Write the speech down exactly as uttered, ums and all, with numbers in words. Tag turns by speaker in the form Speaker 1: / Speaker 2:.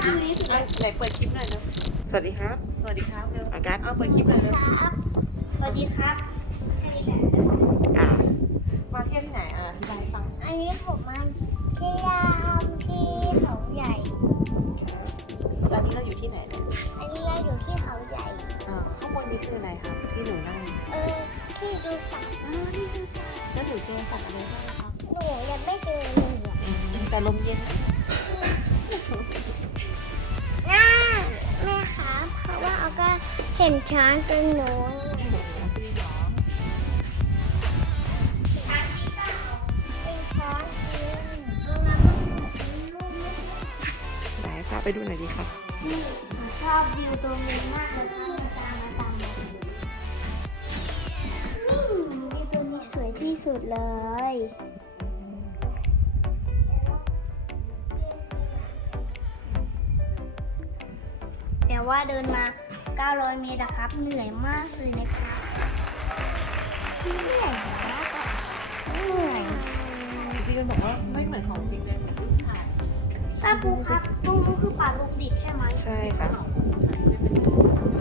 Speaker 1: ดูนี่สิไหนเปิดคลิปหน่อยนะ
Speaker 2: สวัสดีครับ
Speaker 1: สวัสดีครับเร็ว
Speaker 2: อากาศ
Speaker 1: เอาเปิดคลิปหน่อยเร็ว
Speaker 3: ครับ สวัสดีครับแค่นี้แหละ
Speaker 2: อ่า
Speaker 1: มาเที่ยวที่ไหนอ่ะอธิบายให้ฟัง
Speaker 3: อันนี้ผมมาเที่ยวที่เขาใหญ่
Speaker 1: ตอนนี้เราอยู่ที่ไหนเนี่ย
Speaker 3: อันนี้เราอยู่ที่เขาใหญ่
Speaker 1: อ่าข้างบนนี่คืออะไรครับที่หนูนั่ง
Speaker 3: เออ ที่ดูสัตว์อ๋อที่ดูสัตว์
Speaker 1: แล้วหนูเจอสัตว์อะไรบ้างครับ
Speaker 3: หนูยังไม่เจอเลยอ่ะ
Speaker 1: แต่ลมเย็นนะ
Speaker 3: น่าแม่คะเพราะว่าเอาก็เห็นช้างตัวหนูเป็นช้างจริงเอามาก็เป็นรูปไม่
Speaker 2: ไหนพาไปดูหน่อยดีครับ
Speaker 3: นี่หนูชอบวิวตรงนี้มากเลยค่ะตามมาตามมานี่วิวตรงนี้สวยที่สุดเลย แต่ว่าเดินมา เก้าร้อย เมตรอะครับ เหนื่อยมากเลยนะครับเหนื่อยมากอะเหนื่อย
Speaker 1: จริงๆมันบอกว่าไม่เหมือนของจริงเลยเหมือนรูปถ่าย
Speaker 3: ป้าปูครับตรงนู้นคือป่าลูกดิบใช่ไหม
Speaker 2: ใช่ครับ
Speaker 1: ของจริงจะเป็น